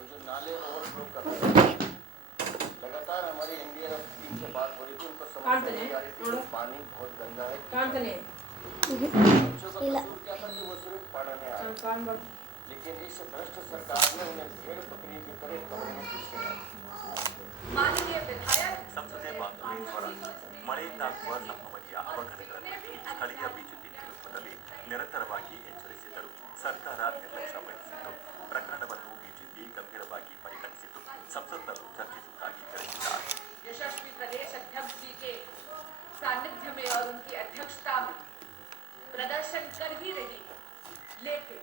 वो जो नाले ओवरफ्लो कर रहे हैं, लगातार हमारी एनडीआर टीम से बात हो रही थी, उनको समस्या नहीं आ रही थी कि पानी बहुत गंदा है। बच्चों का कसूर क्या था कि वो सिर्फ पढ़ने आए, लेकिन इस भ्रष्ट सरकार ने उन्हें भेड़ बकरी की तरह कमरे में पीछे माननीय विधायक ಸಂಸದೆ ಬಾಂಧವೇಶ್ವರ ಮಳೆಯಿಂದಾಗುವ ಸಂಭವನೀಯ ಅವಘಡಗಳ ಕುರಿತು ಸ್ಥಳೀಯ ಬಿಜೆಪಿ ನೇತೃತ್ವದಲ್ಲಿ ನಿರಂತರವಾಗಿ ಎಚ್ಚರಿಸಿದರು. ಸರ್ಕಾರ ನಿರ್ಲಕ್ಷ್ಯ ವಹಿಸಿದ್ದು ಪ್ರಕರಣವನ್ನು ಬಿಜೆಪಿ ಗಂಭೀರವಾಗಿ ಪರಿಗಣಿಸಿದ್ದು ಸಂಸತ್ನಲ್ಲೂ ಚರ್ಚಿಸುವುದಾಗಿ ತಿಳಿಸಿದ್ದಾರೆ. यशस्वी प्रदेश अध्यक्ष जी के सानिध्य में और उनकी अध्यक्षता में प्रदर्शन कर ही रही है, लेकिन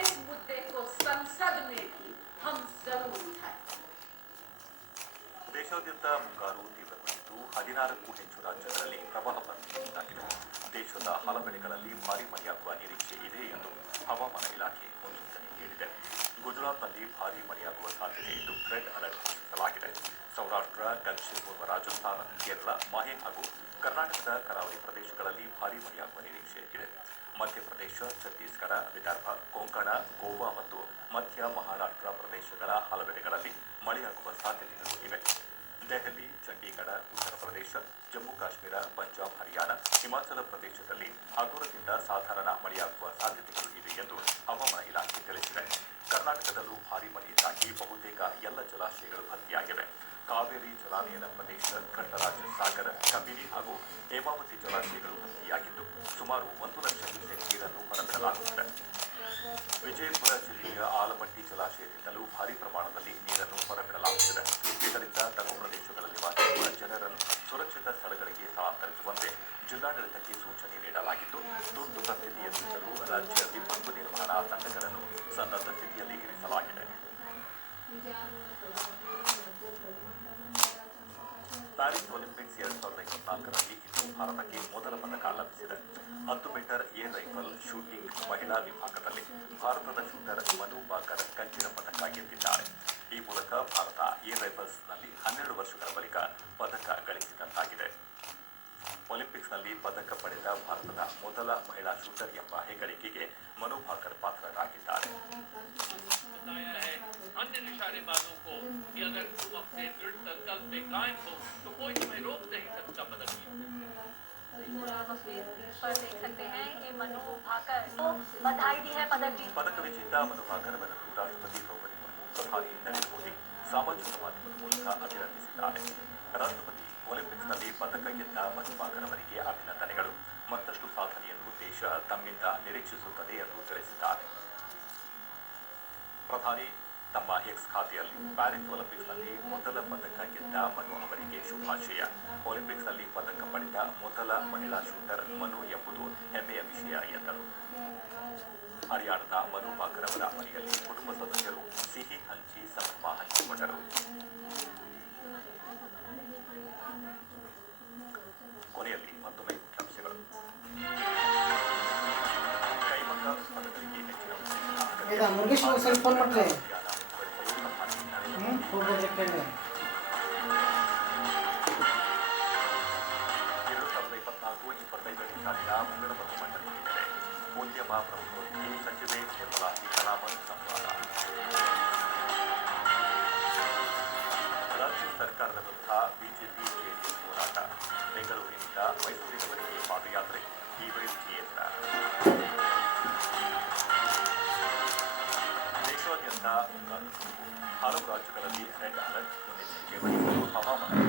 इस मुद्दे को संसद में भी हम जरूर उठाएं. ದೇಶಾದ್ಯಂತ ಮುಂಗಾರು ತೀವ್ರಗೊಂಡಿದ್ದು 16ಕ್ಕೂ ಹೆಚ್ಚು ರಾಜ್ಯಗಳಲ್ಲಿ ಪ್ರವಾಹ ಪರಿಸ್ಥಿತಿ ಉಂಟಾಗಿದೆ. ದೇಶದ ಹಲವೆಡೆಗಳಲ್ಲಿ ಭಾರೀ ಮಳೆಯಾಗುವ ನಿರೀಕ್ಷೆ ಇದೆ ಎಂದು ಹವಾಮಾನ ಇಲಾಖೆ ಮುನ್ಸೂಚನೆ ನೀಡಿದೆ. ಗುಜರಾತ್ನಲ್ಲಿ ಭಾರೀ ಮಳೆಯಾಗುವ ಸಾಧ್ಯತೆ ಇದ್ದು ರೆಡ್ ಅಲರ್ಟ್ ಘೋಷಿಸಲಾಗಿದೆ. ಸೌರಾಷ್ಟ್ರ, ದಕ್ಷಿಣ ಪೂರ್ವ ರಾಜಸ್ಥಾನ, ಕೇರಳ, ಮಾಹೆ ಹಾಗೂ ಕರ್ನಾಟಕದ ಕರಾವಳಿ ಪ್ರದೇಶಗಳಲ್ಲಿ ಭಾರೀ ಮಳೆಯಾಗುವ ನಿರೀಕ್ಷೆ ಇದೆ. ಮಧ್ಯಪ್ರದೇಶ, ಛತ್ತೀಸ್ಗಢ, ವಿದರ್ಭ, ಕೊಂಕಣ, ಗೋವಾ ಮತ್ತು ಮಧ್ಯ ಮಹಾರಾಷ್ಟ್ರ ಪ್ರದೇಶಗಳ ಹಲವೆಡೆಗಳಲ್ಲಿ ಮಳೆಯಾಗುವ ಸಾಧ್ಯತೆಗಳು ಇವೆ. ದೆಹಲಿ, ಚಂಡೀಗಢ, ಉತ್ತರ ಪ್ರದೇಶ, ಜಮ್ಮು ಕಾಶ್ಮೀರ, ಪಂಜಾಬ್, ಹರಿಯಾಣ, ಹಿಮಾಚಲ ಪ್ರದೇಶದಲ್ಲಿ ಹಗುರದಿಂದ ಸಾಧಾರಣ ಮಳೆಯಾಗುವ ಸಾಧ್ಯತೆಗಳು ಇವೆ ಎಂದು ಹವಾಮಾನ ಇಲಾಖೆ ತಿಳಿಸಿದೆ. ಕರ್ನಾಟಕದಲ್ಲೂ ಭಾರೀ ಮಳೆಯಿಂದಾಗಿ ಬಹುತೇಕ ಎಲ್ಲ ಜಲಾಶಯಗಳು ಭರ್ತಿಯಾಗಿವೆ. ಕಾವೇರಿ ಜಲಾನಯನ ಪ್ರದೇಶ, ಕೃಷ್ಣರಾಜ ಸಾಗರ, ಕಬಿನಿ ಹಾಗೂ ಹೇಮಾವತಿ ಜಲಾಶಯಗಳು ಭರ್ತಿಯಾಗಿದ್ದು ಸುಮಾರು 1 ಲಕ್ಷ ಕ್ಯೂಸೆಕ್ ನೀರನ್ನು ಹೊರಬಿಡಲಾಗುತ್ತಿದೆ. ವಿಜಯಪುರ ಜಿಲ್ಲೆಯ ಆಲಮಟ್ಟಿ ಜಲಾಶಯದಿಂದಲೂ ಭಾರೀ ಪ್ರಮಾಣದಲ್ಲಿ ನೀರನ್ನು ಹೊರಬಿಡಲಾಗುತ್ತಿದೆ. ಇದರಿಂದ ತಗ್ಗು ಪ್ರದೇಶಗಳಲ್ಲಿ ವಾಸಿಸುವ ಜನರನ್ನು ಸುರಕ್ಷಿತ ಸ್ಥಳಗಳಿಗೆ ಸ್ಥಳಾಂತರಿಸುವಂತೆ ಜಿಲ್ಲಾಡಳಿತಕ್ಕೆ ಸೂಚನೆ ನೀಡಲಾಗಿದ್ದು ತುರ್ತು ಪರಿಸ್ಥಿತಿಯಲ್ಲಿದ್ದರೂ ರಾಜ್ಯ ವಿಪತ್ತು ನಿರ್ವಹಣಾ ತಂಡಗಳನ್ನು ಸನ್ನದ್ಧ ಸ್ಥಿತಿಯಲ್ಲಿ ಇರಿಸಲಾಗಿದೆ. ಪ್ಯಾರಿಸ್ ಒಲಿಂಪಿಕ್ಸ್ 2024ರಲ್ಲಿ ಇಂದು ಭಾರತಕ್ಕೆ ಮೊದಲ ಪದಕ ಲಭಿಸಿದೆ. 10 ಮೀಟರ್ ಏರ್ ರೈಫಲ್ ಶೂಟಿಂಗ್ ಮಹಿಳಾ ವಿಭಾಗದಲ್ಲಿ ಭಾರತದ ಶೂಟರ್ ಮನು ಭಾಕರ್ ಕಂಚಿನ ಪದಕ ಗೆದ್ದಿದ್ದಾರೆ. ಈ ಮೂಲಕ ಭಾರತ ಏರ್ ರೈಫಲ್ಸ್ನಲ್ಲಿ 12 ವರ್ಷಗಳ ಬಳಿಕ ಪದಕ ಗಳಿಸಿದಂತಾಗಿದೆ. ಒಲಿಂಪಿಕ್ಸ್ನಲ್ಲಿ ಪದಕ ಪಡೆದ ಭಾರತದ ಮೊದಲ ಮಹಿಳಾ ಶೂಟರ್ ಎಂಬ ಹೆಗ್ಗಳಿಕೆಗೆ ಮನು ಭಾಕರ್ ಪಾತ್ರರಾಗಿದ್ದಾರೆ. अन्य निशानेबाजों को कि अगर तुम अपने दृढ़ संकल्प पे कायम हो तो कोई तुम्हें रोक नहीं सकता पदक पर देख सकते हैं कि मनु भाकर को बधाई दी है पदक जीत. ಪದಕ ವಿಜೇತ ಮನು ಭಾಕರ್ ಅವರನ್ನು ರಾಷ್ಟ್ರಪತಿ ದ್ರೌಪದಿ ಮುರ್ಮು, ಪ್ರಧಾನಿ ನರೇಂದ್ರ ಮೋದಿ ಸಾಮಾಜಿಕ ಮಾಧ್ಯಮದ ಮೂಲಕ ಅಭಿನಂದಿಸಿದ್ದಾರೆ. ರಾಷ್ಟ್ರಪತಿ ಒಲಿಂಪಿಕ್ಸ್ನಲ್ಲಿ ಪದಕ ಗೆದ್ದ ಮನು ಭಾಕರ್ ಅವರಿಗೆ ಅಭಿನಂದನೆಗಳು. ಮತ್ತಷ್ಟು ಸಾಧನೆಯನ್ನು ದೇಶ ತಮ್ಮಿಂದ ನಿರೀಕ್ಷಿಸುತ್ತದೆ ಎಂದು ತಿಳಿಸಿದ್ದಾರೆ. ಪ್ರಧಾನಿ ತಮ್ಮ ಎಕ್ಸ್ ಖಾತೆಯಲ್ಲಿ ಪ್ಯಾರಿಸ್ ಒಲಿಂಪಿಕ್ಸ್ನಲ್ಲಿ ಮೊದಲ ಪದಕ ಗೆದ್ದ ಮನು ಅವರಿಗೆ ಶುಭಾಶಯ. ಒಲಿಂಪಿಕ್ಸ್ನಲ್ಲಿ ಪದಕ ಪಡೆದ ಮೊದಲ ಮಹಿಳಾ ಶೂಟರ್ ಮನು ಎಂಬುದು ಹೆಮ್ಮೆಯ ವಿಷಯ ಎಂದರು. ಹರಿಯಾಣದ ಮನು ಭಾಕರ್ ಅವರ ಮನೆಯಲ್ಲಿ ಕುಟುಂಬ ಸದಸ್ಯರು ಸಿಹಿ ಹಂಚಿ ಸಂಭ್ರಮ ಹಂಚಿಕೊಂಡರು. ಕೊನೆಯಲ್ಲಿ ಮತ್ತೊಮ್ಮೆ ಮುಖ್ಯಾಂಶಗಳು. ಕೈಮಗ್ಗ ಉತ್ಪನ್ನಗಳಿಗೆ ಹೆಚ್ಚಿನ ಮುಂಗಡ ಮತ್ತು ಮಂಡಳಿ ನೀಡಿದೆ. ಉದ್ಯಮ ಪ್ರಮುಖರೊಂದಿಗೆ ಸಚಿವೆ ನಿರ್ಮಲಾ ಸೀತಾರಾಮನ್ ಸಂವಾದ. ರಾಜ್ಯ ಸರ್ಕಾರದ ವಿರುದ್ಧ ಬಿಜೆಪಿ ಜೆಡಿಎಸ್ ಹೋರಾಟ. ಬೆಂಗಳೂರಿನಿಂದ ಮೈಸೂರಿನವರೆಗೆ ಪಾದಯಾತ್ರೆ, ತೀವ್ರ ಎಚ್ಚರ. ದೇಶಾದ್ಯಂತ ಮುಂಗಾರು ಚುರುಕು. ಹಲವು ರಾಜ್ಯಗಳಲ್ಲಿ ರೆಡ್ ಅಲರ್ಟ್ ಮುನ್ನೆಚ್ಚರಿಕೆ ವಹಿಸಲು ಹವಾಮಾನ